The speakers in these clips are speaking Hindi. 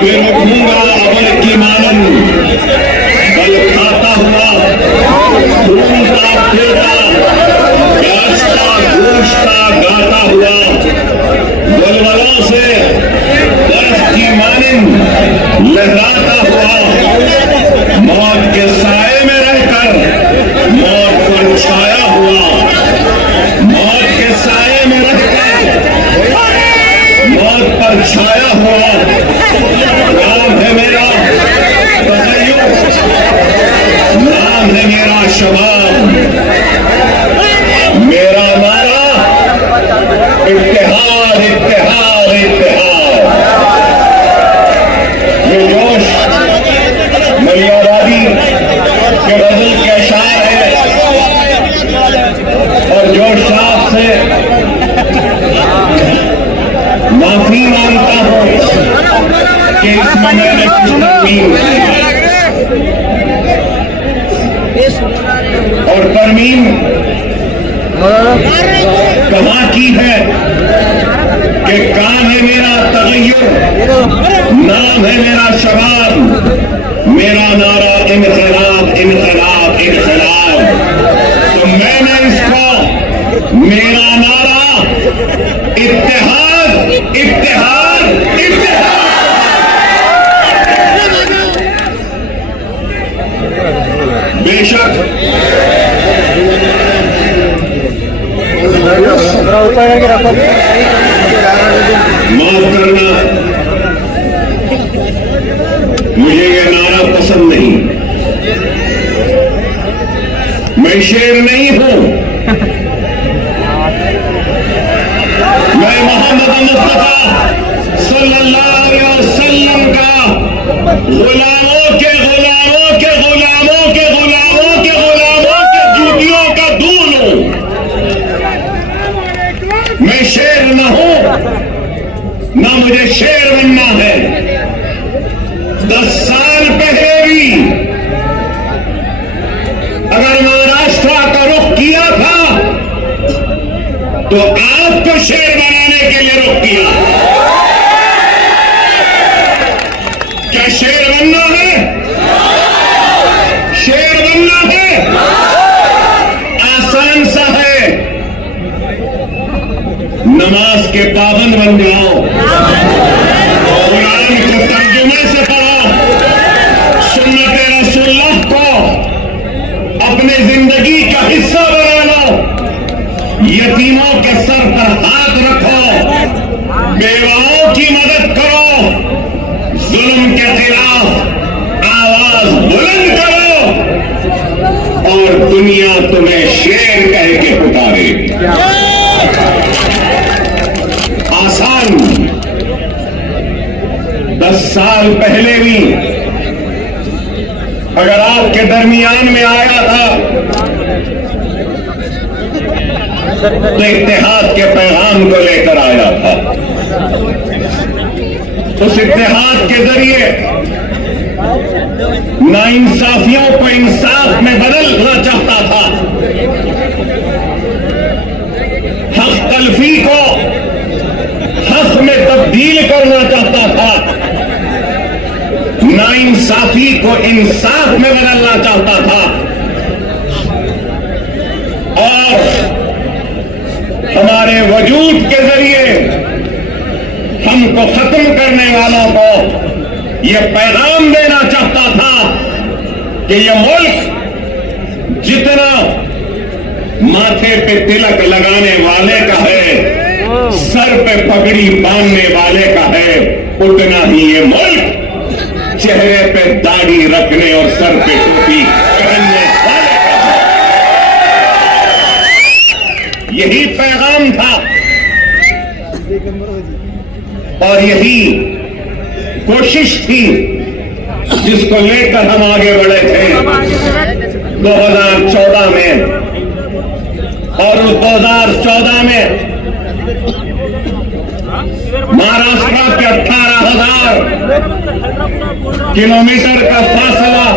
फिर उठूंगा अवल की मानन, बल खाता हुआ घूमता फिरता प्यासता गूंजता गाता हुआ बुलबुलों से बर्फ की मानन लहराता हुआ मौत के साए में रहकर मौत पर छाया हुआ, मौत के साए में रहकर मौत पर छाया हुआ नाम है मेरा तज़य्युर, नाम है मेरा शबाब, मेरा नारा इत्तेहाद इत्तेहाद इत्तेहाद। ये जोश मलियाबादी के गजल के अशार है और जोश साहब से माफी मांगता हूं कि इसमें मैंने कुछ तरमीम और तरमीम कहाँ की है कि काम है मेरा तग़य्युर, नाम है मेरा शबाब, मेरा नारा इन्क़िलाब इन्क़िलाब इन्क़िलाब। तो मैंने इसको मेरा नारा इत्तेहाद इत्तेहाद इत्तेहाद। बेशक माफ करना, मुझे ये नारा पसंद नहीं, मैं शेर नहीं हूं, मैं मोहम्मद मुस्तफा सल्लल्लाहु अलैहि वसल्लम का गुलामों के गुलामों के गुलामों के गुलामों के गुलामों के जूतियों का दून हूं। मैं शेर न हूं, न मुझे शेर बनना है। 10 साल पहले भी अगर महाराष्ट्र का रुख किया था तो आपको शेर बनाने के लिए रुख किया। क्या शेर बनना है? शेर बनना है आसान सा है, नमाज के पाबंद बन जाओ, कुरान को तर्जुमे से पढ़ो, सुन्नत रसूलुल्लाह को अपने जिंदगी का हिस्सा बना लो, यतीमों के सर पर हाथ रखो, बेवाओं की मदद करो, जुल्म के खिलाफ आवाज बुलंद करो और दुनिया तुम्हें शेर कह के पुकारे। आसान 10 साल पहले भी अगर आपके दरमियान में आया था तो इत्तेहाद के पैगाम को लेकर आया था। उस इत्तेहाद के जरिए नाइंसाफियों को इंसाफ में बदलना चाहता था, हक तलफी को हक में तब्दील करना चाहता था, नाइंसाफी को इंसाफ में बदलना चाहता था और हमारे वजूद के जरिए हमको खत्म करने वालों को यह पैगाम देना चाहता था कि यह मुल्क जितना माथे पे तिलक लगाने वाले का है, सर पे पगड़ी बांधने वाले का है, उतना ही ये मुल्क चेहरे पे दाढ़ी रखने और सर पे टोपी पहनने वाले का है। यही पैगाम था और यही कोशिश थी जिसको लेकर हम आगे बढ़े थे 2014 में। और उस 2014 में महाराष्ट्र के 18,000 किलोमीटर का फासला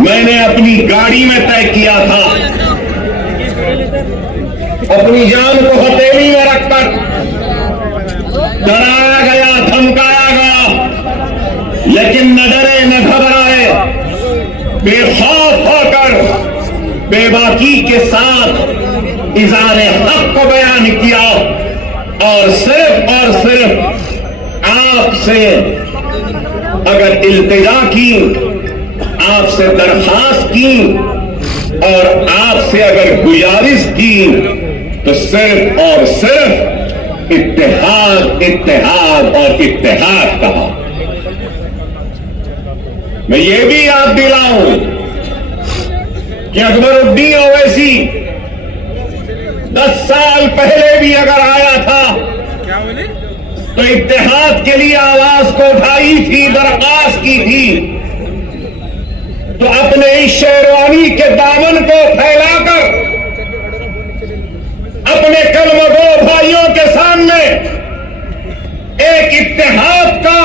मैंने अपनी गाड़ी में तय किया था। अपनी जान को हथेली में रखकर डराया गया, धमकाया गया, लेकिन न डरे न घबराए, बेखौफ होकर बेबाकी के साथ इज़ारे हक को बयान किया और सिर्फ आपसे अगर इल्तिजा की, आपसे दरखास्त की और आपसे अगर गुजारिश की तो सिर्फ और सिर्फ इत्तेहाद, इत्तेहाद और इत्तेहाद कहा। मैं ये भी याद दिलाऊं कि अकबरुद्दीन ओवैसी 10 साल पहले भी अगर आया था तो इत्तेहाद के लिए आवाज को उठाई थी, दरख्वास्त की थी, तो अपने इस शेरवानी के दामन को फैलाकर अपने कलमगो भाइयों के सामने एक इत्तेहाद का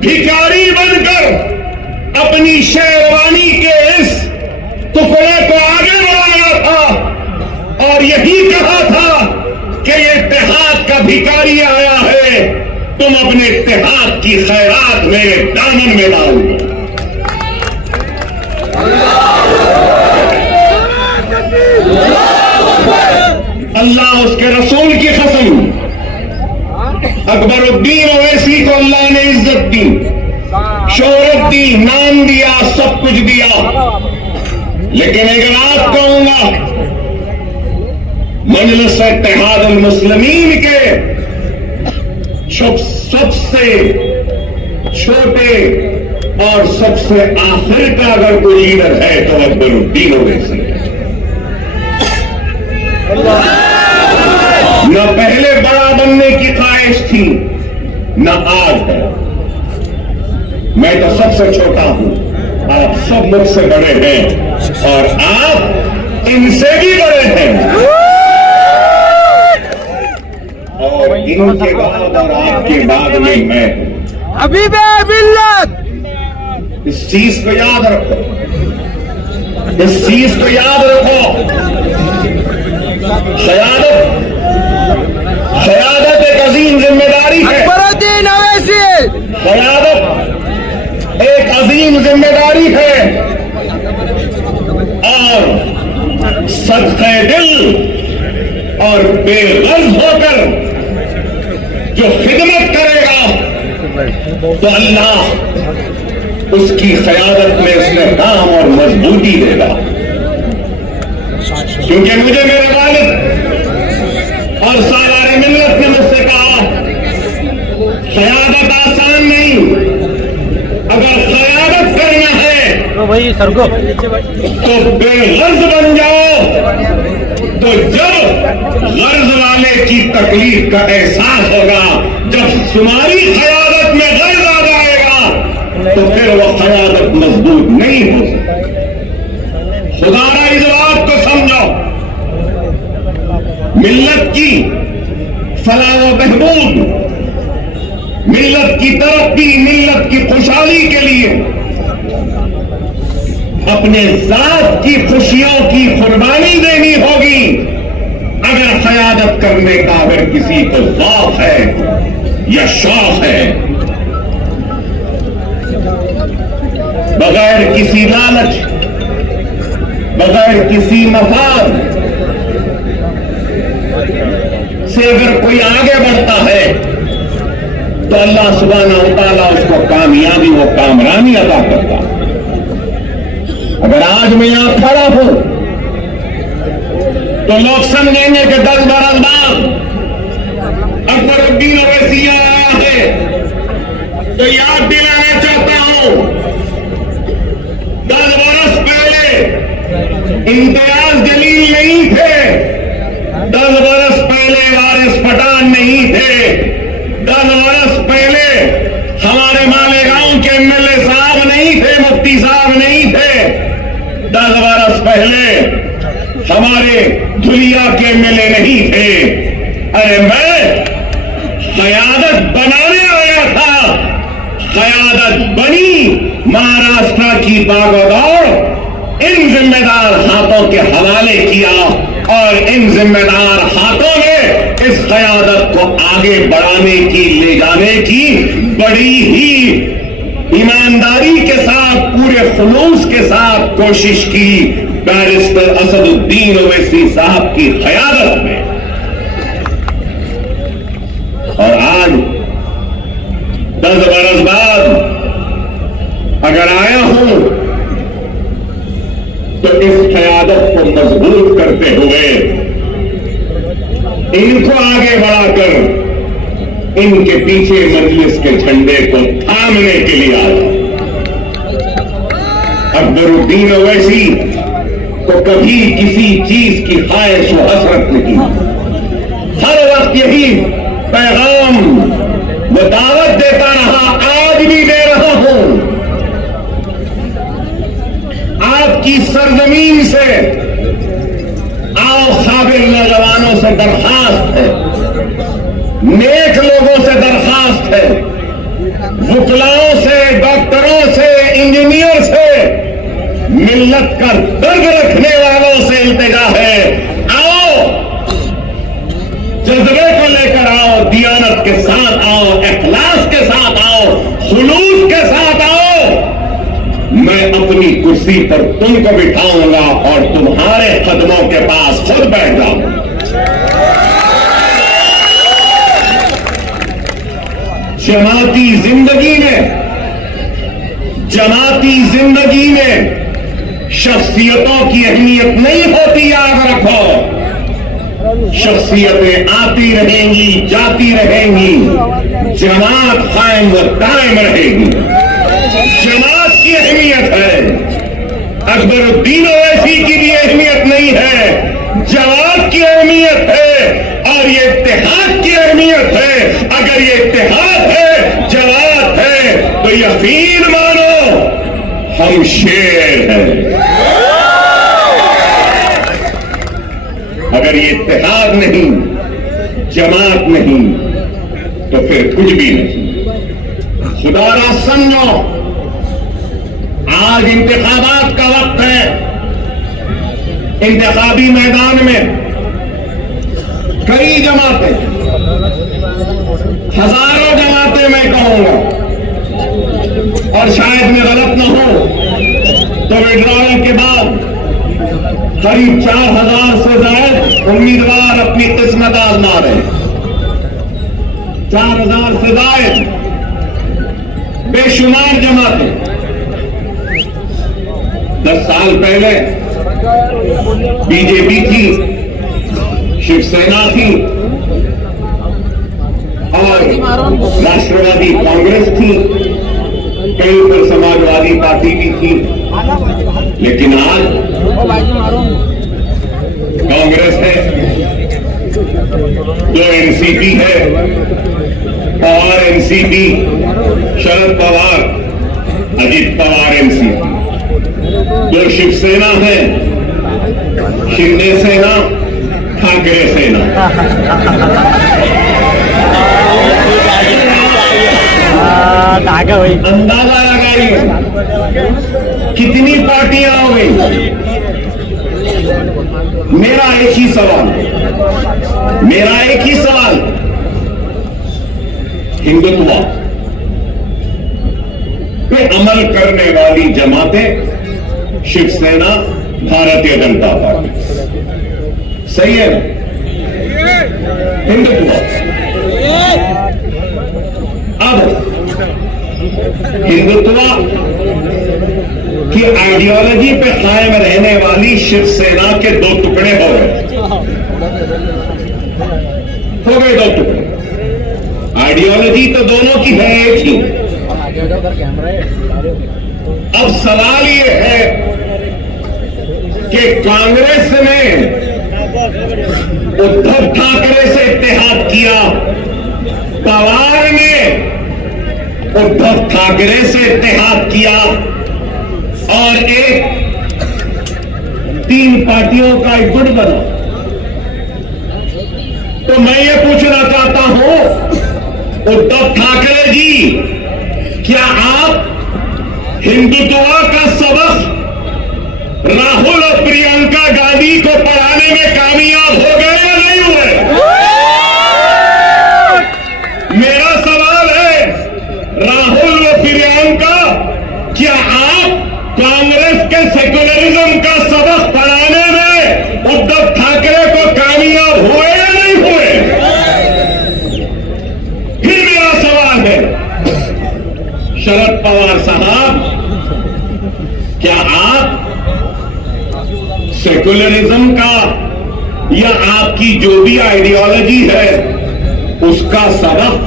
भिखारी बनकर अपनी शेरवानी के इस टुकड़े को आगे बढ़ाया था और यही कहा था कि ये इत्तेहाद का भिखारी आया है, तुम अपने इत्तेहाद की खैरात में दामन में डालो। अल्लाह उसके रसूल की कसम, अकबरुद्दीन ओवैसी को अल्लाह ने इज्जत दी, शोहरत दी, नाम दिया, सब कुछ दिया, लेकिन एक बात कहूंगा, मजलिस इत्तेहादुल मुस्लिमीन के सबसे छोटे और सबसे आखिर का अगर कोई लीडर है तो अकबरुद्दीन ओवैसी है। न पहले बड़ा बनने की ख्वाहिश थी, न आज है। मैं तो सबसे छोटा हूं, आप सब मुझसे बड़े हैं और आप इनसे भी बड़े हैं। और इनके बाद और आपके बाद में मैं अभी मिल्लत। इस चीज को याद रखो, इस चीज को याद रखो। क़यादत एक अजीम जिम्मेदारी है। अकबरुद्दीन ओवैसी क़यादत एक अजीम जिम्मेदारी है और सदक़े दिल और बेग़र्ज़ होकर जो खिदमत करेगा तो अल्लाह उसकी क़यादत में इस्तेकाम और मजबूती देगा। क्योंकि मुझे मेरे वालिद और सालारे मिल्लत ने मुझसे कहा, क़यादत आसान नहीं, अगर क़यादत करना है तो वही सर को तो बेग़र्ज़ बन जाओ। तो जब गर्ज वाले की तकलीफ का एहसास होगा, जब तुम्हारी क़यादत में गर्ज आ जाएगा तो फिर वह क़यादत मजबूत नहीं हो सकती। खुदारा इस बात को समझो, मिल्लत की फलाह व बहबूद, मिल्लत की तरक्की, मिल्लत की खुशहाली के लिए अपने जात की खुशियों की कुर्बानी देनी होगी। अगर क़यादत करने का अगर किसी को ज़ौक़ है या शौक़ है, बगैर किसी लालच, बगैर किसी मफाद से अगर कोई आगे बढ़ता है तो अल्लाह सुब्हानहू व तआला उसको कामयाबी व कामरानी अता करता है। अगर आज मैं यहां खड़ा हूं तो लोग समझेंगे कि 10 बरस बाद अकबरुद्दीन ओवैसी आया है, तो याद दिलाना चाहता हूं 10 बरस पहले इम्तियाज जलील नहीं थे, 10 बरस पहले वारिस पठान नहीं थे, 10 बरस पहले हमारे मालेगांव के एमएलए साहब नहीं थे, मुफ्ती साहब नहीं थे, 10 बरस पहले हमारे धुलिया के एमएलए नहीं थे। अरे मैं क़यादत बनाने आया था, क़यादत बनी, महाराष्ट्र की भागदौड़ इन जिम्मेदार हाथों के हवाले किया और इन जिम्मेदार हाथों ने इस क़यादत को आगे बढ़ाने की, ले जाने की बड़ी ही ईमानदारी के साथ, पूरे खुलूस के साथ कोशिश की बैरिस्टर असदुद्दीन ओवैसी साहब की क़यादत में। और आज 10 बरस बाद अगर आया हूं तो इस क़यादत को मजबूत करते हुए इनको आगे बढ़ाकर इनके पीछे मजलिस के झंडे को थामने के लिए आया। अकबरुद्दीन ओवैसी को कभी किसी चीज की ख्वाहिश व हसरत नहीं, हर वक्त यही पैगाम वो दावत देता रहा, आज भी दे रहा हूं। आपकी सरजमीन से आओ, काबिल नौजवानों से दरखास्त है, नेक लोगों से दरखास्त है, वुकलाओं से, डॉक्टरों से, इंजीनियर से, मिल्लत का दर्द रखने वालों से इल्तिजा है, आओ, जज्बे को लेकर आओ, दियानत के साथ आओ, इखलास के साथ आओ, खुलूस के साथ आओ। मैं अपनी कुर्सी पर तुमको बिठाऊंगा और तुम्हारे कदमों के पास खुद बैठ जाऊंगा। जमाती जिंदगी में शख्सियतों की अहमियत नहीं होती, याद रखो। शख्सियतें आती रहेंगी, जाती रहेंगी, जमात कायम व दायम रहेगी। जमात की अहमियत है, अकबरुद्दीन ओवैसी की भी अहमियत नहीं है, जमात की अहमियत है और ये इत्तेहाद की अहमियत है। अगर ये इत्तेहाद है, जमात है, तो यकीन मानो हम शेर हैं। अगर ये इत्तेहाद नहीं, जमात नहीं, तो फिर कुछ भी नहीं। खुदारा समझो, आज इंतखाबात का वक्त है। इंतखाबी मैदान में कई जमातें, हजारों जमातें मैं कहूंगा, और शायद मैं गलत न हूं तो विड्रॉल के बाद करीब 4000 से ज्यादा उम्मीदवार अपनी किस्मत आजमा रहे। 4000 से ज्यादा बेशुमार जमातें। 10 साल पहले बीजेपी थी, शिवसेना थी और राष्ट्रवादी कांग्रेस थी, कहीं पर समाजवादी पार्टी भी थी। लेकिन आज कांग्रेस है, 2 एनसीपी है, पवार एनसीपी, शरद पवार, अजित पवार एनसीपी, 2 शिवसेना है, शिंदे सेना, ठाकरे सेना। अंदाजा लगाइए कितनी पार्टियां हो गई। मेरा एक ही सवाल, हिंदुत्व पे अमल करने वाली जमातें शिवसेना, भारतीय जनता पार्टी, सही है ना? हिंदुत्व। अब हिंदुत्व की आइडियोलॉजी पे कायम रहने वाली शिवसेना के 2 टुकड़े हो गए 2 टुकड़े। आइडियोलॉजी तो दोनों की है एक ही। अब सवाल यह है कि कांग्रेस ने उद्धव ठाकरे से इत्तेहाद किया, पवार ने उद्धव ठाकरे से इत्तेहाद किया और एक 3 पार्टियों का एक गुट बना। तो मैं ये पूछना चाहता हूं, उद्धव ठाकरे जी, क्या आप हिंदुत्व का सबक राहुल और प्रियंका गांधी को पढ़ाने में कामयाब हो गए या नहीं हुए? मेरा सवाल है, राहुल और प्रियंका कांग्रेस के सेक्युलरिज्म का सबक पढ़ाने में उद्धव ठाकरे को कामयाब हुए या नहीं हुए? फिर मेरा सवाल है, शरद पवार साहब, क्या आप सेक्युलरिज्म का या आपकी जो भी आइडियोलॉजी है उसका सबक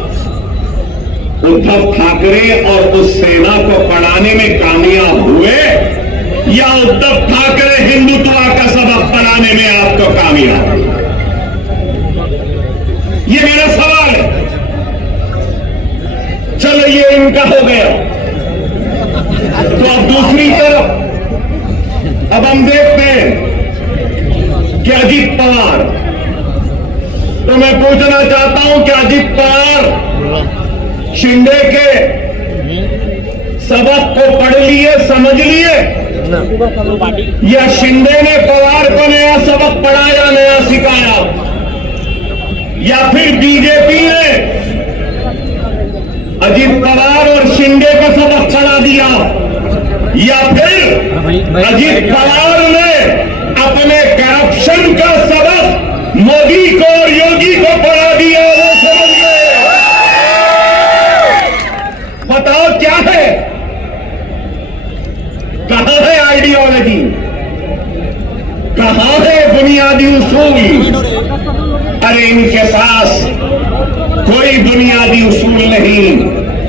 उद्धव ठाकरे और उस सेना को पढ़ाने में कामयाब हुए, या उद्धव ठाकरे हिंदुत्व का सबक पढ़ाने में आपको कामयाब हुए? ये मेरा सवाल है। चलो ये इनका हो गया, तो अब दूसरी तरफ अब हम देखते हैं कि अजीत पवार, तो मैं पूछना चाहता हूं कि अजीत पवार शिंदे के सबक को पढ़ लिए, समझ लिए, या शिंदे ने पवार को नया सबक पढ़ाया, नया सिखाया, या फिर बीजेपी ने अजीत पवार और शिंदे को सबक पढ़ा दिया, या फिर अजीत पवार ने अपने करप्शन का सबक मोदी को और योगी को पढ़ा दिया? वो समझ गए। बताओ क्या है, कहां है आइडियोलॉजी, कहां है बुनियादी उसूल? अरे इनके पास कोई बुनियादी उसूल नहीं,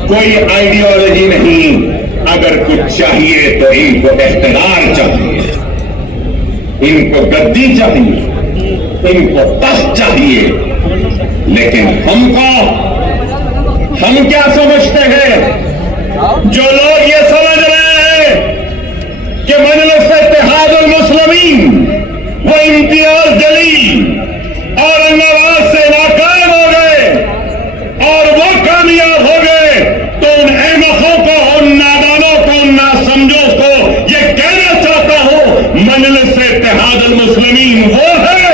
कोई आइडियोलॉजी नहीं। अगर कुछ चाहिए तो इनको इख्तियार चाहिए, इनको गद्दी चाहिए, इनको तख्त चाहिए। लेकिन हम क्या समझते हैं? जो लोग ये समझ रहे हैं कि मजलिस इत्तेहादुल मुस्लिमीन वो इम्तियाज जलील और नवाज से नाकाम हो गए और वो कामयाब हो गए, तो उन अहमकों को, उन नादानों को, उन नासमझों को ये कहना चाहता हूं, मजलिस इत्तेहादुल मुस्लिमीन वो है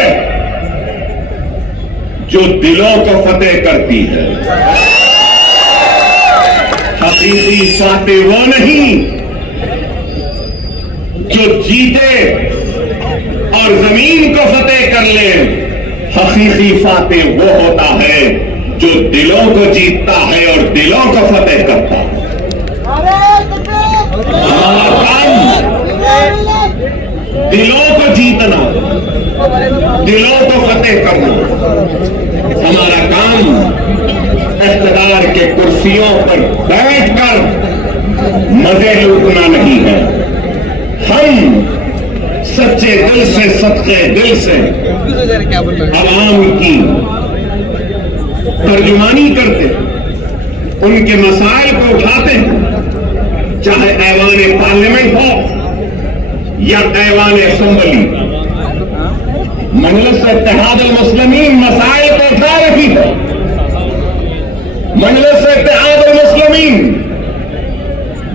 जो दिलों को फतेह करती है। हकीकी फातेह वो नहीं जो जीते और जमीन को फतेह कर ले। हकीकी फातेह वो होता है जो दिलों को जीतता है और दिलों को फतेह करता है। हमारा काम दिलों को जीतना, दिलों को फतेह करना। हमारा काम इख्तिदार के कुर्सियों पर बैठकर मजे लूटना नहीं है। हम सच्चे दिल से, सच्चे दिल से आवाम की तर्जुमानी करते, उनके मसाइल को उठाते हैं, चाहे ऐवान पार्लियामेंट हो या ऐवान असेंबली। मजलिस इत्तेहादुल मुस्लिमीन मसाइल को उठा रही है। मजलिस इत्तेहादुल मुस्लिमीन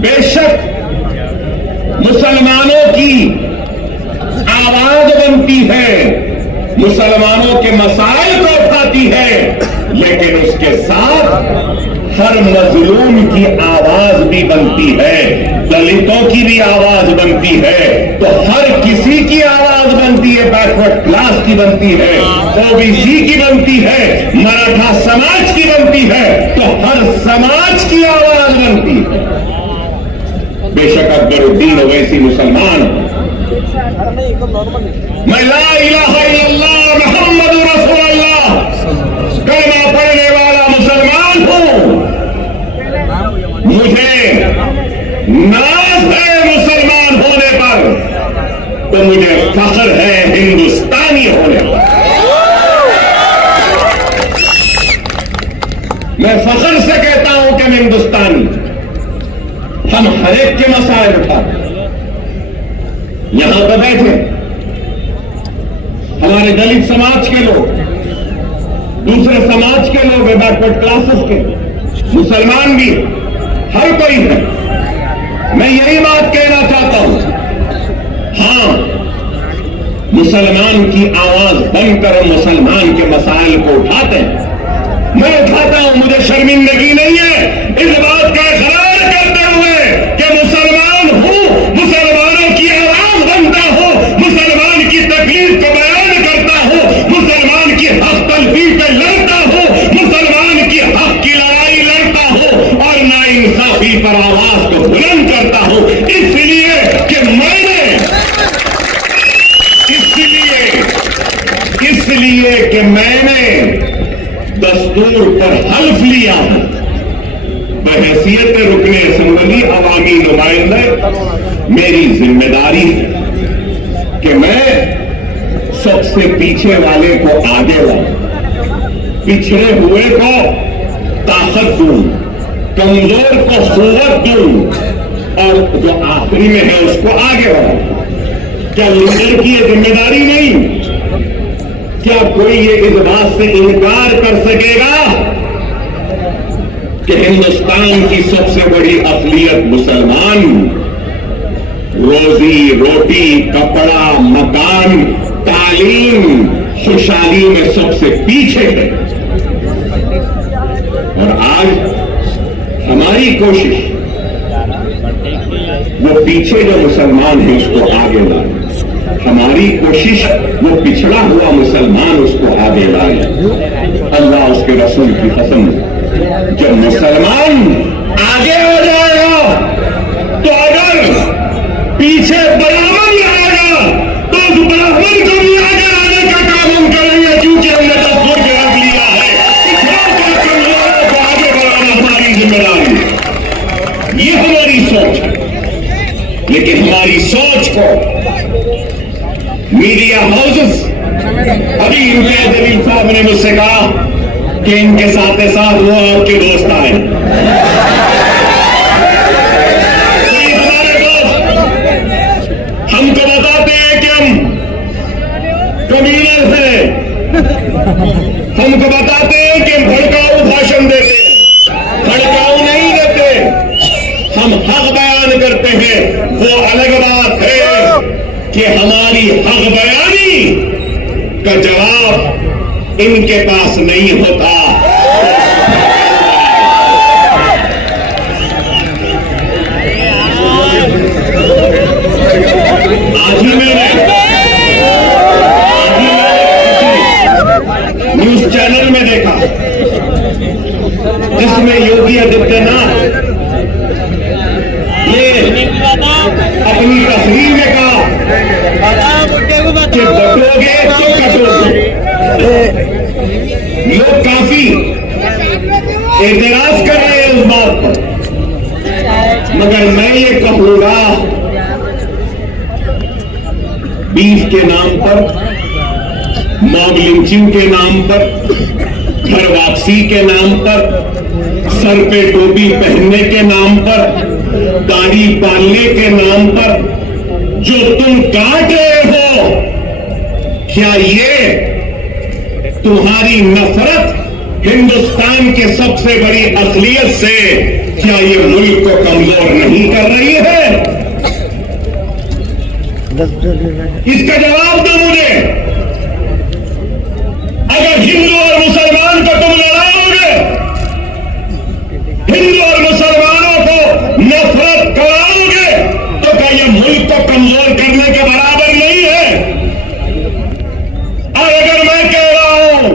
बेशक मुसलमानों की आवाज बनती है, मुसलमानों के मसाइल को उठाती है, लेकिन उसके साथ हर मजलूम की आवाज भी बनती है, दलितों की भी आवाज बनती है, तो हर किसी की आवाज बनती है। बैकवर्ड क्लास की बनती है, ओबीसी की बनती है, मराठा समाज की बनती है, तो हर समाज की आवाज बनती है। बेशक अकबरुद्दीन ओवैसी मुसलमान, मैं ला इलाहा इल्लल्लाह मुहम्मदुर रसूलुल्लाह कलमा पढ़ने वाला मुसलमान हूं। मुझे नाज है मुसलमान होने पर, तो मुझे फख्र है हिंदुस्तानी होने पर। मैं फख्र से कहता हूं कि मैं हिंदुस्तानी। हम हर एक के मसाइल उठाते, यहां पर बैठे हमारे दलित समाज के लोग, दूसरे समाज के लोग, बैकवर्ड क्लासेस के, मुसलमान भी, हर कोई है। मैं यही बात कहना चाहता हूं, हां मुसलमान की आवाज बनकर हम मुसलमान के मसाइल को उठाते हैं। मैं उठाता हूं, मुझे शर्मिंदगी नहीं है इस बात का इकरार करते हुए कि मुसलमान हूं, मुसलमान पर आवाज को बुलंद करता हूं, इसलिए कि मैंने दस्तूर पर हल्फ लिया है बहैसियत रुकने असेंबली अवामी नुमाइंदे। मेरी जिम्मेदारी है कि मैं सबसे पीछे वाले को आगे लाऊं, पिछड़े हुए को ताकत दूं, कमजोर को कुव्वत दूं और जो आखिरी में है उसको आगे बढ़ाऊं। क्या लीडर की यह जिम्मेदारी नहीं? क्या कोई ये इस बात से इनकार कर सकेगा कि हिंदुस्तान की सबसे बड़ी अक़लियत मुसलमान रोजी रोटी, कपड़ा, मकान, तालीम, खुशहाली में सबसे पीछे है? और आज हमारी कोशिश वो पीछे जो मुसलमान है उसको आगे लाए, हमारी कोशिश वो पिछड़ा हुआ मुसलमान उसको आगे लाए। अल्लाह उसके रसूल की कसम, जब मुसलमान आगे हो जाएगा तो अगर पीछे ब्राह्मण आएगा तो उस ब्राह्मण को भी आगे लाने का काम हम करेंगे, क्योंकि हमने दस्तूर के रख लिया है कमजोरों को आगे बढ़ाना हमारी जिम्मेदारी। ये हमारी सोच है, लेकिन हमारी सोच को मीडिया हाउसेस, अभी इम्तियाज जलील साहब ने मुझसे कहा कि इनके साथ साथ वो आपके दोस्त आए, हमारे दोस्त हमको बताते हैं कि हम कम्युनल हैं, हमको बताते हैं कि हम भड़काऊ भाषण देते हैं। भड़काऊ नहीं देते, हम हक बयान करते हैं। वो अलग बात है कि हमारी हक बयानी का जवाब इनके पास नहीं होता। आज ही मैंने न्यूज चैनल में देखा जिसमें योगी आदित्यनाथ ये अपनी तस्वीर में कहा कि बटोगे तो कटोगे। लोग काफी एतराज कर रहे हैं उस बात पर, मगर मैं ये कहूंगा बीफ के नाम पर, मॉब लिंचिंग के नाम पर, घर वापसी के नाम पर, सर पे टोपी पहनने के नाम पर, दाढ़ी पालने के नाम पर जो तुम काट रहे हो, क्या ये तुम्हारी नफरत हिंदुस्तान के सबसे बड़ी अक़लियत से, क्या ये मुल्क को कमजोर नहीं कर रही है? इसका जवाब दो मुझे। अगर हिंदू और मुसलमान को तुम लड़ाओगे, हिंदू और मुसलमानों को नफरत कराओगे, तो क्या यह मुल्क को कमजोर करने के बराबर नहीं है? और अगर मैं कह रहा हूं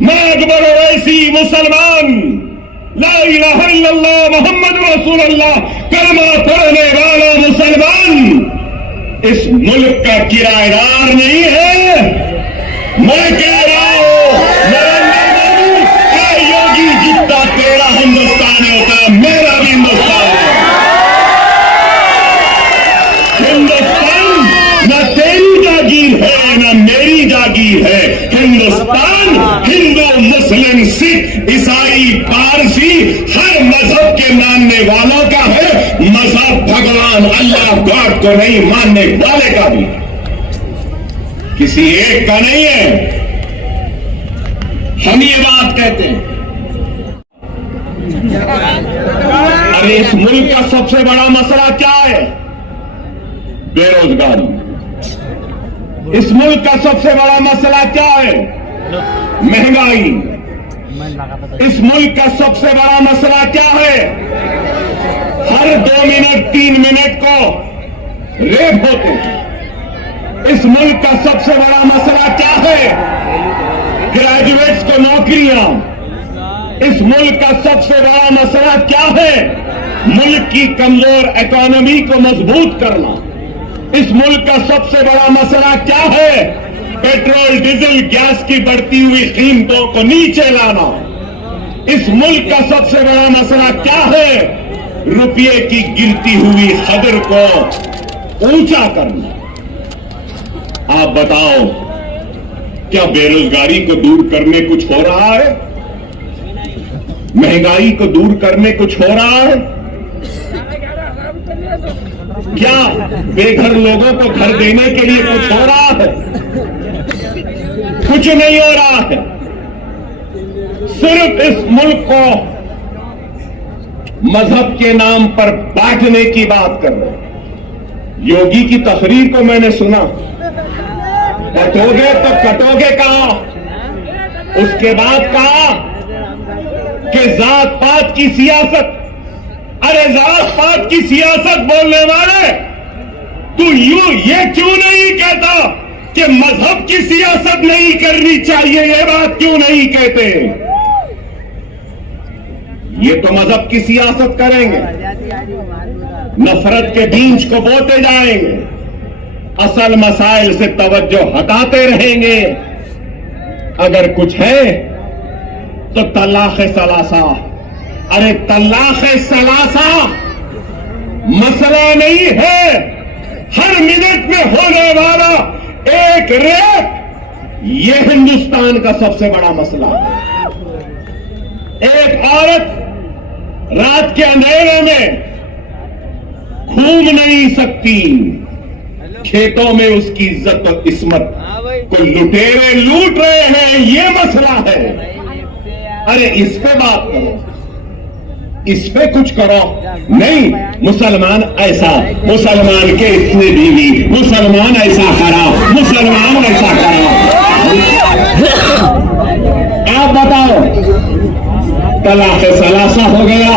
मैं अकबर ओवैसी मुसलमान, ला इलाहा इल्लल्लाह मोहम्मद रसूलुल्लाह कलमा पढ़ने वाला मुसलमान इस मुल्क का किराएदार नहीं है। मैं कह रहा हूं नरेंद्र मोदी का योगी जितना तेरा हिंदुस्तान होता, मेरा भी हिंदुस्तान है। हिंदुस्तान न तेरी जागीर है न मेरी जागीर है। हिंदुस्तान हिंदू, मुस्लिम, सिख, ईसाई, पारसी हर मजहब के मानने वालों का है। मजहब भगवान अल्लाह गॉड को नहीं मानने वाले का भी, किसी एक का नहीं है। हम ये बात कहते हैं, अरे इस मुल्क का सबसे बड़ा मसला क्या है? बेरोजगारी। इस मुल्क का सबसे बड़ा मसला क्या है? महंगाई। इस मुल्क का सबसे बड़ा मसला क्या है? हर 2 मिनट 3 मिनट को रेप होते हैं। इस मुल्क का सबसे बड़ा मसला क्या है? ग्रेजुएट्स को नौकरियां, इस मुल्क का सबसे बड़ा मसला क्या है? मुल्क की कमजोर इकोनॉमी को मजबूत करना। इस मुल्क का सबसे बड़ा मसला क्या है? पेट्रोल, डीजल, गैस की बढ़ती हुई कीमतों को नीचे लाना। इस मुल्क का सबसे बड़ा मसला क्या है? रुपये की गिरती हुई कदर को ऊंचा करना। आप बताओ, क्या बेरोजगारी को दूर करने कुछ हो रहा है? महंगाई को दूर करने कुछ हो रहा है? क्या बेघर लोगों को घर देने के लिए कुछ हो रहा है? कुछ नहीं हो रहा है। सिर्फ इस मुल्क को मजहब के नाम पर बांटने की बात कर रहे हैं। योगी की तकरीर को मैंने सुना, कटोगे तो कटोगे कहा, उसके बाद कहा कि जात पात की सियासत। अरे जात पात की सियासत बोलने वाले, तू ये क्यों नहीं कहता कि मजहब की सियासत नहीं करनी चाहिए? ये बात क्यों नहीं कहते? ये तो मजहब की सियासत करेंगे, नफरत के बीज को बोते जाएंगे, असल मसाइल से तवज्जो हटाते रहेंगे। अगर कुछ है तो तलाक़ सलासा। अरे तलाक़ सलासा मसला नहीं है, हर मिनट में होने वाला एक रेप, यह हिंदुस्तान का सबसे बड़ा मसला है। एक औरत रात के अंधेरे में घूम नहीं सकती, खेतों में उसकी इज्जत और इस्मत को लुटेरे लूट रहे हैं, ये मसला है। अरे इस पे बात करो, इस पे कुछ करो। नहीं, मुसलमान ऐसा, मुसलमान के इतने बीवी, मुसलमान ऐसा करा, मुसलमान ऐसा करा। आप बताओ, तलाक़ सलासा हो गया,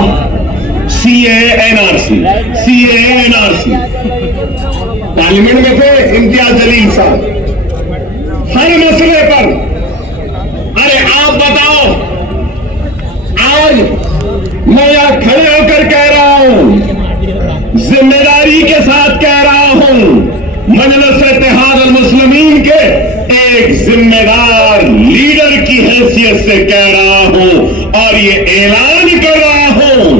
CAA NRC, CAA NRC. Parliament में थे इम्तियाज जलील साहब, हर मसले पर। अरे आप बताओ, आज मैं यहां खड़े होकर कह रहा हूं, जिम्मेदारी के साथ कह रहा हूं, मजलिस इत्तेहाद अल मुस्लिमीन के एक जिम्मेदार लीडर की हैसियत से कह रहा हूं और ये ऐलान कर रहा हूं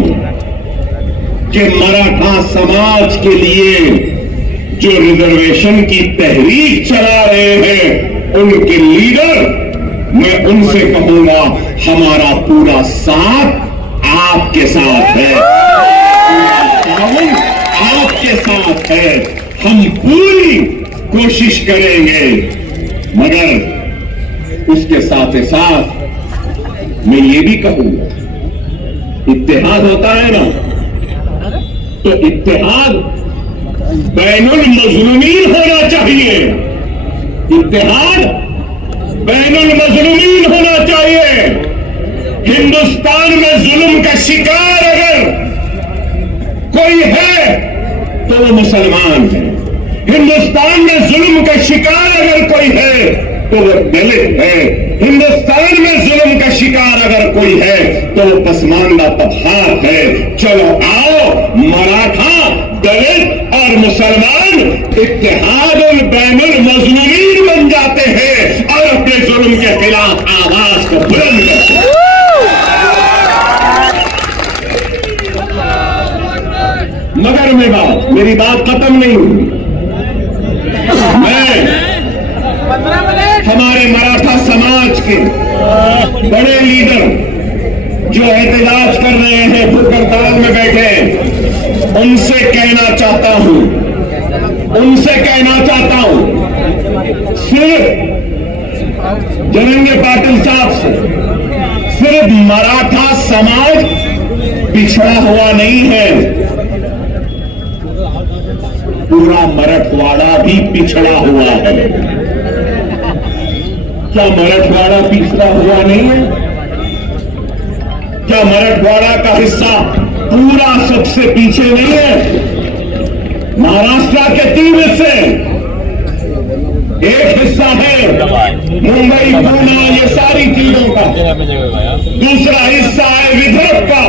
कि मराठा समाज के लिए जो रिजर्वेशन की तहरीक चला रहे हैं, उनके लीडर, मैं उनसे कहूंगा, हमारा पूरा साथ आपके साथ है, आपके साथ है। हम पूरी कोशिश करेंगे, मगर उसके साथ साथ मैं ये भी कहूंगा, इत्तेहाद होता है ना, तो इत्तेहाद बैनुल मज़लूमीन होना चाहिए। इत्तेहाद बैनुल मज़लूमीन होना चाहिए। हिंदुस्तान में जुल्म का शिकार अगर कोई है तो वो मुसलमान है। हिंदुस्तान में जुल्म का शिकार अगर कोई है तो वो दलित है। हिंदुस्तान में जुल्म का शिकार अगर कोई है तो वो पसमानदा तबका है। चलो आओ, मराठा, दलित और मुसलमान इत्तेहादुल बैनुल मज़लूमीन बन जाते हैं और अपने जुल्म के खिलाफ आवाज को बुलंद करते हैं। मगर मेरी बात खत्म नहीं हुई। मैं हमारे मराठा समाज के बड़े लीडर जो एहतजाज कर रहे हैं, भूख हड़ताल में बैठे हैं, उनसे कहना चाहता हूं, सिर्फ जरंगे पाटिल साहब से सिर्फ मराठा समाज पिछड़ा हुआ नहीं है, पूरा मराठवाड़ा भी पिछड़ा हुआ है। क्या मराठवाड़ा पिछड़ा हुआ नहीं है? क्या मराठवाड़ा का हिस्सा पूरा सबसे पीछे नहीं है? महाराष्ट्र के 3 हिस्से, एक हिस्सा हिस्सा है मुंबई, पूना, ये सारी चीजों का। दूसरा हिस्सा है विदर्भ का।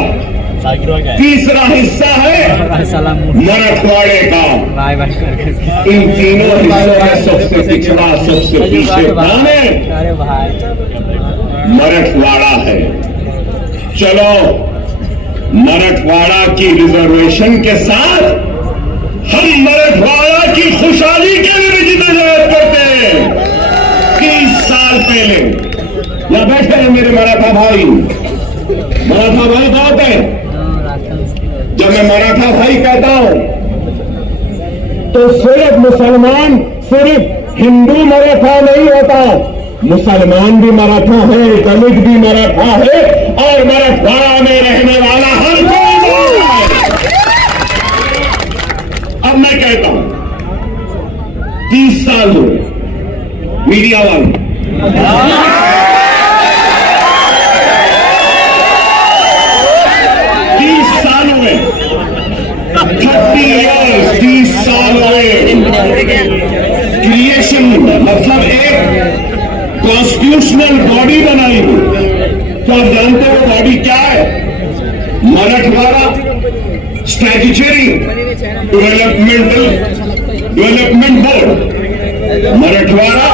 तीसरा हिस्सा है मराठवाड़े का। इन तीनों हिस्सों में सबसे पिछड़ा, सबसे पीछे कौन है? मराठवाड़ा है। चलो, मराठवाड़ा की रिजर्वेशन के साथ हम मराठवाड़ा की खुशहाली के लिए भी जिद्दोजहद करते हैं। 30 साल पहले यहां बैठे हैं मेरे मराठा भाई। मराठा भाई बहुत है। जब मैं मराठा भाई कहता हूं तो सिर्फ मुसलमान, सिर्फ हिंदू मराठा नहीं होता, मुसलमान भी मराठा है, दलित भी मराठा है, और मराठवाड़ा में रहने वाला हर कोई है। अब मैं कहता हूं 30 साल हुए, मीडिया वाले 30 साल हुए, 30 years, 30 साल हुए क्रिएशन, मतलब एक कॉन्स्टिट्यूशनल बॉडी बनाई हुई। तो आप जानते हो बॉडी क्या है? Marathwada statutory development board. Marathwada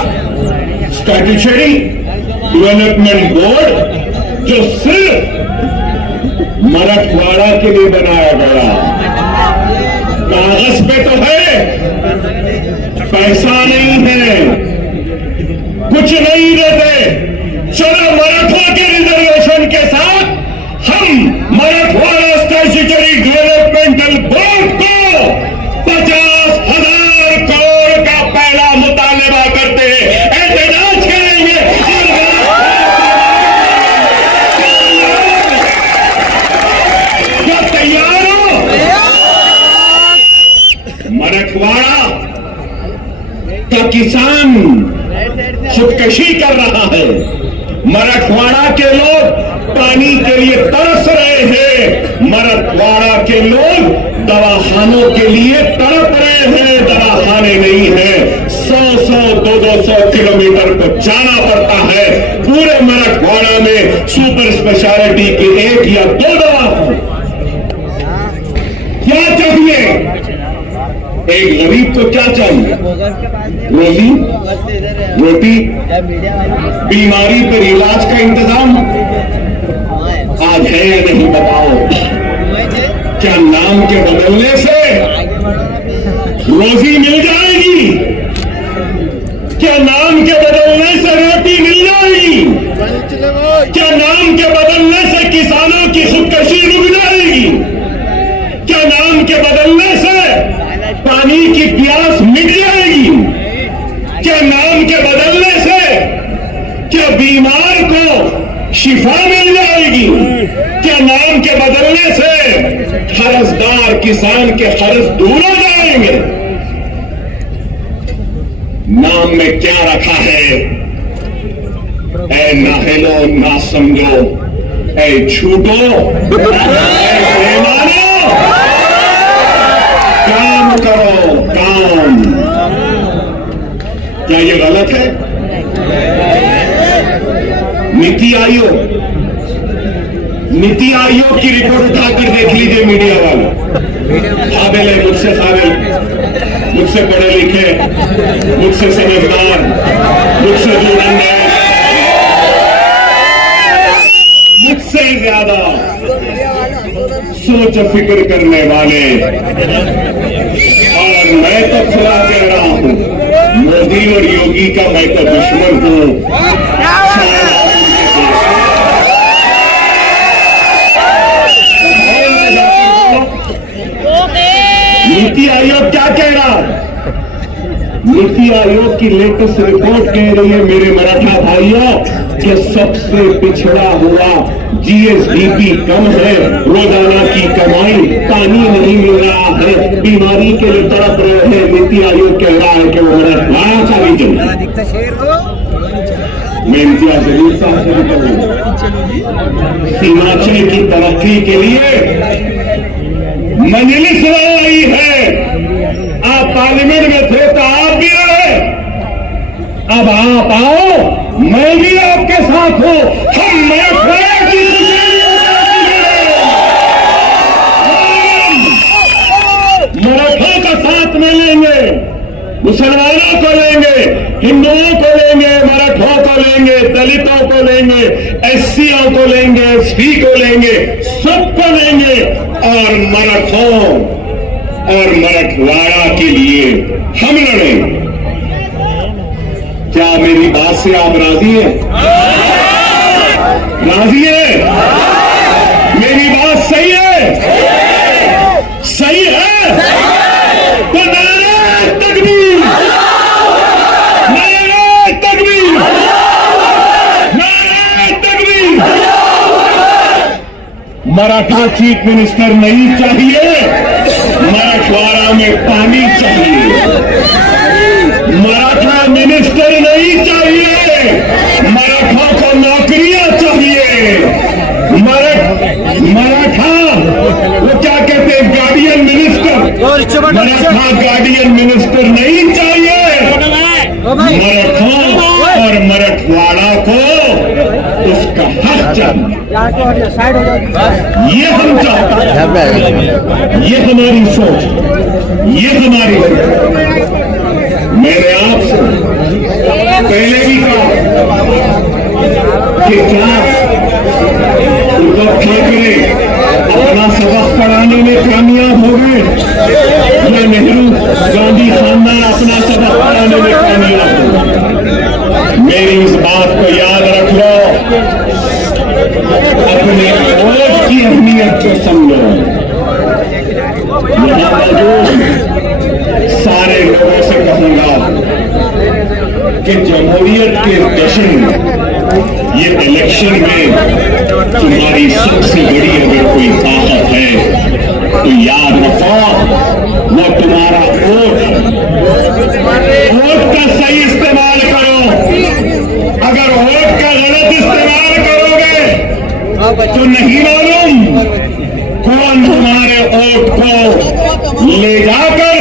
statutory development board जो सिर्फ मराठवाड़ा के लिए बनाया गया। कागज पे तो है, पैसा नहीं है, कुछ नहीं देते। चलो, मराठा के रिजर्वेशन के साथ हम मराठवाड़ा स्टैट्यूटरी डेवलपमेंटल बोर्ड को 50,000 करोड़ का पहला मुतालबा करते हैं, एहतजाज करेंगे। क्या तैयार हो? मराठवाड़ा का किसान खुदकशी कर रहा है। मराठवाड़ा के लोग पानी के लिए तरस रहे हैं। मराठवाड़ा के लोग दवाखानों के लिए तड़प रहे हैं, दवाखाने नहीं है। 100-100, 200 किलोमीटर को जाना पड़ता है। पूरे मराठवाड़ा में सुपर स्पेशलिटी की 1 या 2 दवा। क्या चाहिए? एक गरीब को क्या चाहिए? रोजी रोटी, बीमारी पर इलाज का इंतजाम आज है या नहीं बताओ? क्या नाम के बदलने से रोजी मिल जाएगी? क्या नाम के बदलने से रोटी मिल जाएगी? क्या नाम के बदलने से किसानों की खुदकशी रुक जाएगी? क्या नाम के बदलने से पानी की प्यास मिट जाएगी? क्या नाम के बदलने से क्या बीमार को शिफा मिल जाएगी? क्या नाम के बदलने से कर्जदार किसान के कर्ज दूर हो जाएंगे? नाम में क्या रखा है? ऐ नाहिलो, ना समझो, ऐ झूठो, ऐ बेईमानो, काम करो, काम। क्या ये गलत है? नीति आयोग की रिपोर्ट उठाकर देख लीजिए मीडिया वाले। काबिल है, मुझसे काबिल, मुझसे पढ़े लिखे, मुझसे समझदार, मुझसे दूरंदेश, मुझसे ज्यादा सोच फिक्र करने वाले। और मैं तो खुला कह रहा हूं, मोदी और योगी का मैं तो दुश्मन हूं। नीति आयोग क्या कह रहा है? नीति आयोग की लेटेस्ट रिपोर्ट कह रही है मेरे मराठा भाइयों कि सबसे पिछड़ा हुआ जीएसडीपी कम है, रोजाना की कमाई, पानी नहीं मिल रहा है, बीमारी के लिए तड़प रहे हैं। नीति आयोग कह रहा है कि वो मराठवाड़ा का रीजन। मैं इम्तियाज जलील साहब से भी कहूँ, हिमाचल की तरक्की के लिए मजलिस आई है। आप पार्लियामेंट में थे तो आप भी रहे, अब मुसलमानों को लेंगे, हिंदुओं को लेंगे, मराठों को लेंगे, दलितों को लेंगे, एससीओं को लेंगे, एसटी को लेंगे, सबको लेंगे और मराठों और मराठवाड़ा के लिए हम लड़ेंगे। क्या मेरी बात से आप राजी हैं? राजी है? मेरी बात सही है? सही है? तो नारे तकबीर, नारे तकबीर, नारे तकबीर। मराठा चीफ मिनिस्टर नहीं चाहिए, मराठवाड़ा में पानी चाहिए। मराठा मिनिस्टर नहीं चाहिए, मराठा को नौकरियां चाहिए। मराठा वो क्या कहते हैं, guardian minister, Maratha guardian minister नहीं चाहिए। मराठा और मराठवाड़ा को उसका हक चाहिए। ये हम चाहते हैं, ये हमारी सोच, ये हमारी सोच। मैंने आपसे पहले भी कहा कि क्या उद्धव ठाकरे अपना सबक पढ़ाने में कामयाब हो गए या नेहरू गांधी खानदान अपना सबक पढ़ाने में कामयाब हो गए? मेरी इस बात को याद रख लो, अपने वोट की अहमियत को समझो। यहाँ मौजूद सारे लोगों से कहूंगा कि जमहूरियत के जश्न में, ये इलेक्शन में तुम्हारी सबसे बड़ी अगर कोई ताकत है तो याद रखो, वो तुम्हारा वोट। वोट का सही इस्तेमाल करो। अगर वोट का गलत इस्तेमाल करोगे तो नहीं मालूम कौन तुम्हारे वोट को ले जाकर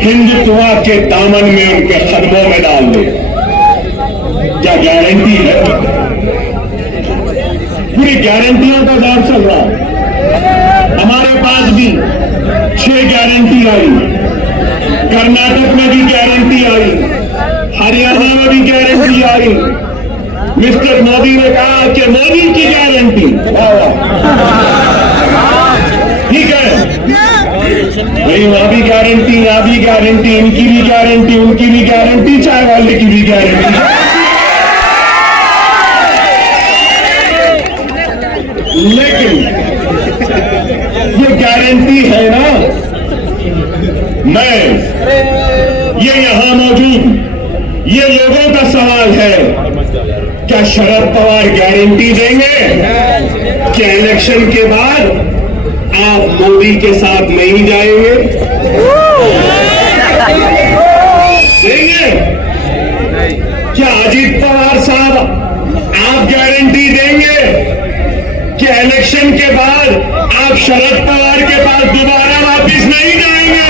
हिंदुत्व के दामन में उनके कदमों में डाल दे। क्या गारंटी है? पूरी गारंटियों का दौर चल रहा है। हमारे पास भी 6 गारंटी आई, कर्नाटक में भी गारंटी आई, हरियाणा में भी गारंटी आई। मिस्टर मोदी ने कहा कि मोदी की गारंटी, ठीक है भाई, वहां भी गारंटी, यहाँ भी गारंटी, इनकी भी गारंटी, उनकी भी गारंटी, चाय वाले की भी गारंटी। लेकिन ये गारंटी है ना, मैं ये यहां मौजूद ये लोगों का सवाल है, क्या शरद पवार गारंटी देंगे कि इलेक्शन के बाद आप मोदी के साथ नहीं जाएंगे? देंगे? क्या अजीत पवार साहब आप गारंटी देंगे कि इलेक्शन के बाद आप शरद पवार के पास दोबारा वापिस नहीं जाएंगे?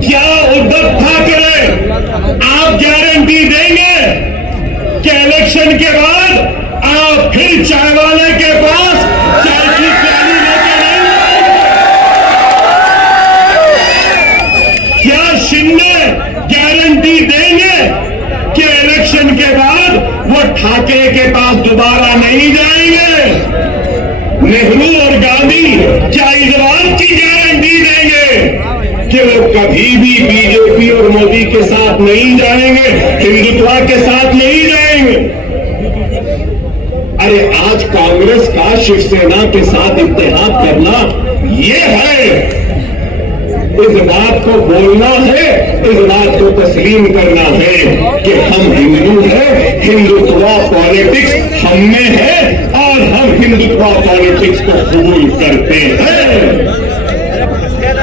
क्या उद्धव ठाकरे आप गारंटी देंगे कि इलेक्शन के बाद आप फिर चाय वाले के पास चाय की प्याली लेके नहीं आएंगे? क्या शिंदे गारंटी देंगे कि इलेक्शन के बाद वो ठाकरे के पास दोबारा नहीं जाएंगे? नेहरू और गांधी क्या इस बात की गारंटी देंगे कि वो कभी भी बीजेपी और मोदी के साथ नहीं जाएंगे, हिंदुत्व के साथ नहीं जाएंगे? अरे आज कांग्रेस का शिवसेना के साथ इत्तेहाद करना ये है, इस बात को बोलना है, इस बात को तस्लीम करना है कि हम हिंदू हैं, हिंदुत्व पॉलिटिक्स हम में है और हम हिंदुत्व पॉलिटिक्स को कबूल करते हैं।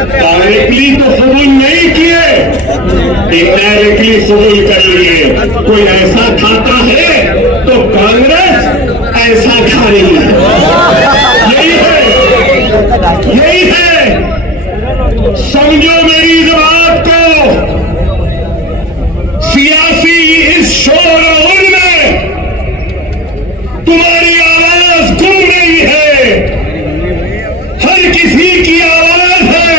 डायरेक्टली तो कबूल नहीं किए, इनडायरेक्टली कबूल कर लिए। कोई ऐसा खाता है तो कांग्रेस ऐसा खा रही है। यही है, यही है। समझो मेरी इस बात को। सियासी इस शोर और में तुम्हारी आवाज गुम रही है, हर किसी की आवाज है।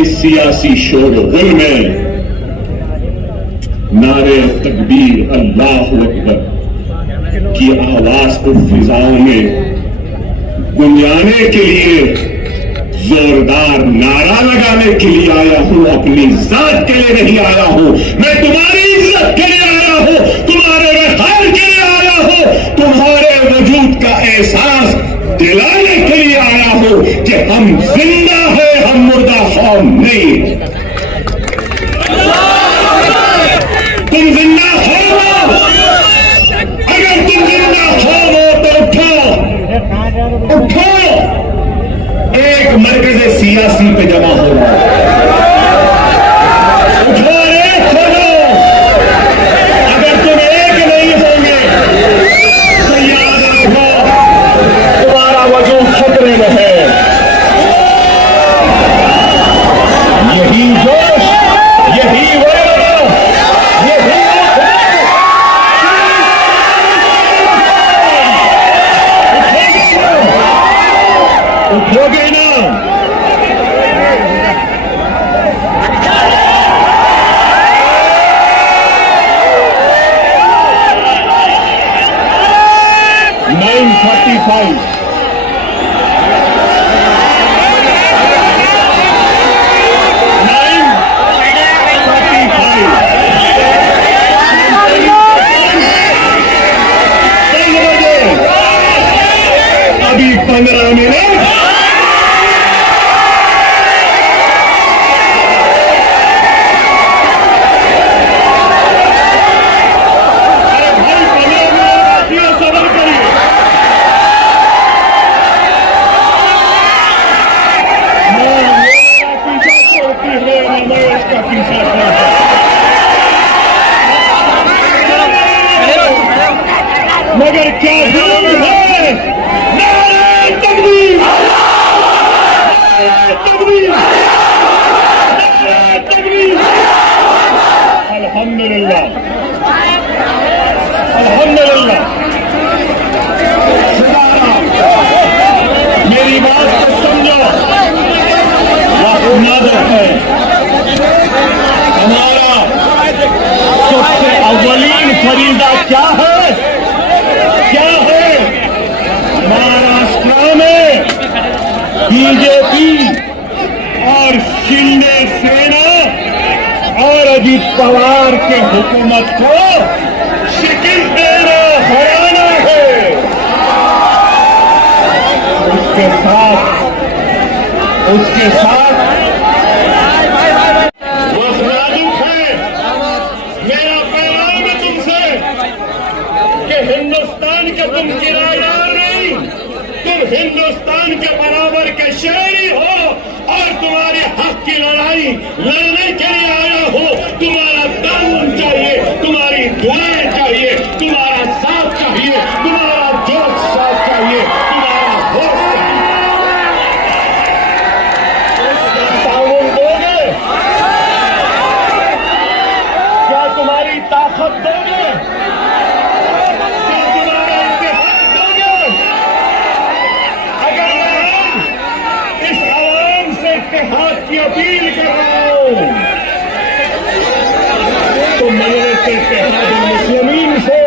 इस सियासी शोरगुल में नारे तकबीर अल्लाह अकबर की आवाज को फिजाओं में गुंजाने के लिए जोरदार नारा लगाने के लिए आया हूं। अपनी जात के लिए नहीं आया हूं, मैं तुम्हारी इज्जत के लिए आया हूं, तुम्हारे वफार के लिए आया हूं, तुम्हारे वजूद का एहसास दिलाने के लिए आया हूं कि हम जिंदा है, हम मुर्दा कौम नहीं। तुम जिंदा हो, अगर तुम जिंदा हो तो उठो, एक मरकज सियासी पे जमा हो रहा है। उठो रे खोलो, अगर तुम एक नहीं होंगे तो याद रखो तुम्हारा वजूद खतरे में है। यही जोश, यही उठोगे ना। अभी 15 मिनट मगर क्या जुल्म है। नारे तकबीर, नारे तकबीर, नारे तकबीर। अल्हम्दुलिल्लाह, अल्हम्दुलिल्लाह। मेरी बात को समझो, वक्त नाज़िर है। हमारा सबसे अव्वलीन फरीदा क्या है? क्या है? महाराष्ट्र में बीजेपी और शिंदे सेना और अजित पवार के हुकूमत को शिकस्त देना, हराना है। उसके साथ वो नाजुक है। मेरा पैगाम है तुमसे कि हिंदुस्तान के तुम किराएदार नहीं, तुम हिंदुस्तान के बराबर के शहरी हो और तुम्हारे हक की लड़ाई लड़ने के लिए आया हो। तुम्हारा ताउन चाहिए, तुम्हारी दुआएं चाहिए, तुम्हारा साथ चाहिए, तुम्हारा जोश साथ चाहिए, तुम्हारा होश ताउन दोगे? क्या तुम्हारी ताकत दोगे? इत्तेहाद की अपील कर रहा हूं तो मजलिस इत्तेहाद मुस्लिमीन से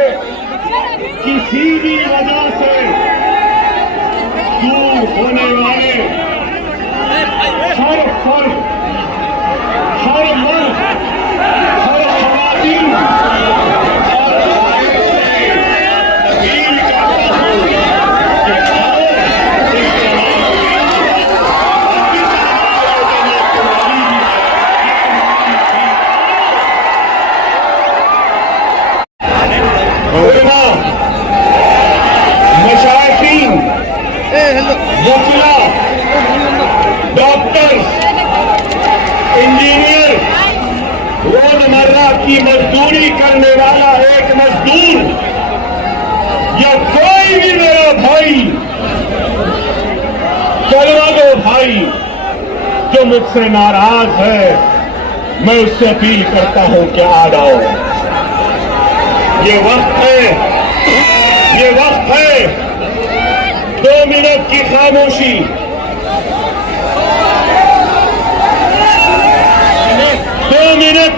किसी भी वजह से दूर होने वाले हर फर्द, हर मर्द, हर खवातीन और अपील करता हूं मशाइखीन, वकीला, डॉक्टर, इंजीनियर, रोजमर्रा की मजदूरी करने वाला एक मजदूर या कोई भी मेरा भाई, कलमा दो भाई जो मुझसे नाराज है, मैं उससे अपील करता हूं कि आ जाओ। ये वक्त है, ये वक्त है 2 मिनट की खामोशी।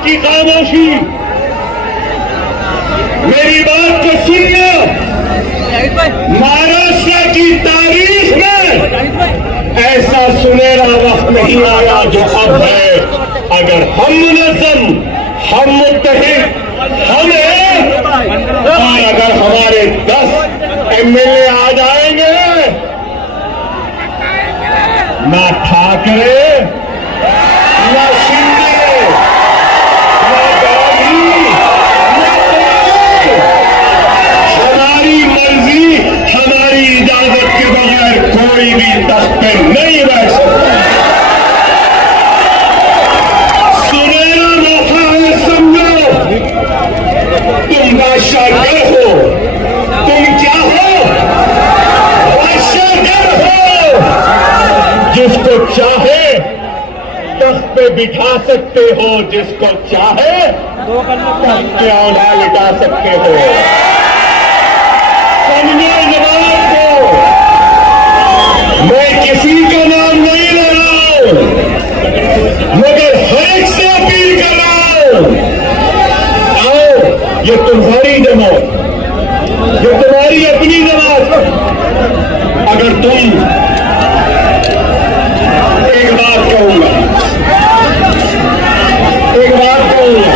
की खामोशी, मेरी बात को सुनना। महाराष्ट्र की तारीख में ऐसा सुनहरा वक्त नहीं आया जो अब है। अगर हम मुनज़्ज़म, हम मुत्तहिद, हम हैं, और अगर हमारे 10 एमएलए आ जाएंगे, ना ठाकरे, ना शिंदे, ना गांधी, ना कोई, हमारी मर्जी, हमारी इजाजत के बगैर कोई भी तख्त पे नहीं बैठ सकता। सुनहरा मौका है, समझो। तुम बादशाहगर हो, तुम क्या हो? बादशाहगर हो। जिसको चाहे तख्त पे बिठा सकते हो, जिसको चाहे तख्त पे औला लिटा सकते हो। समझो जवाब को। मैं किसी का नाम नहीं ले रहा हूं, मगर हर एक से अपील कर रहा हूं, आओ, ये तुम्हारी जमात, ये तुम्हारी अपनी जमात। अगर तुम, एक बात कहूंगा, एक बात कहूंगा,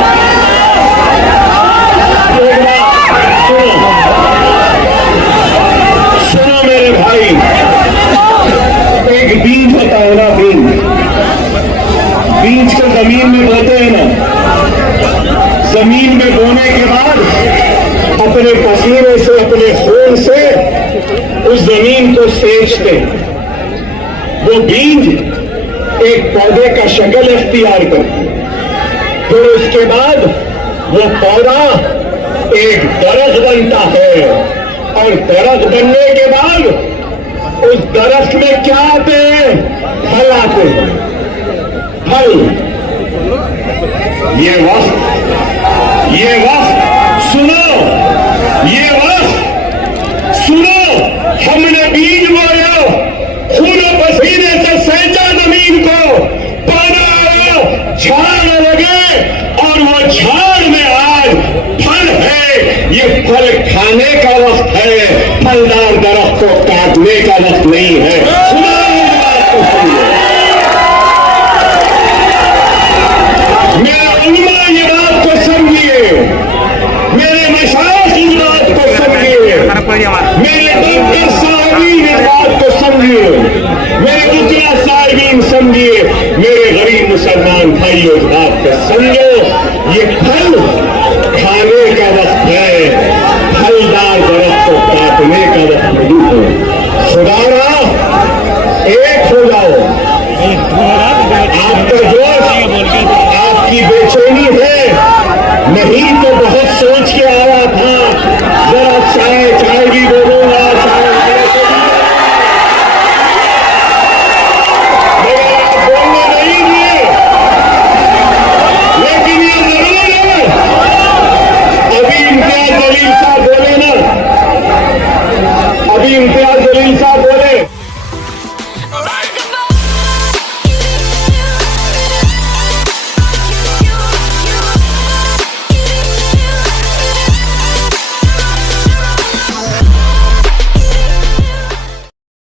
एक बात सुनो, सुनो मेरे भाई। एक बीज होता है ना, बीज को जमीन में बोते हैं ना, जमीन में बोने के बाद अपने पसीने से, अपने खून से उस जमीन को सेंचते हैं। वो बीज एक पौधे का शक्ल इख्तियार करता है, फिर उसके बाद वो पौधा एक दरख्त बनता है, और दरख्त बनने के बाद उस दरख्त में क्या आते हैं? फल आते हैं, फल। ये वक्त सुनो, ये वक्त सुनो। हमने बीज बोया, खून पसीने से सेंचा जमीन को, पाना आया, झाड़ लगे, और वो झाड़ में आज फल है। ये फल खाने का वक्त है, फलदार दरख्त को काटने का वक्त नहीं है। सुना इस बात को, सुनिए। मेरे उलमा ये बात को समझिए, मेरे मशाइख इस बात को समझिए, मेरे डॉक्टर साहिबीन इस बात को समझिए, मेरे दुनिया साहिबीन समझिए, मेरे गरीब मुसलमान भाइयों इस बात को समझो। ये फल खाने का वक्त है, फलदार दरख्त को काटने का वक्त नहीं है। खुदारा एक हो जाओ। आपका जोश, आपकी बेचैनी है, नहीं तो बहुत सोच के आया था, जरा चाय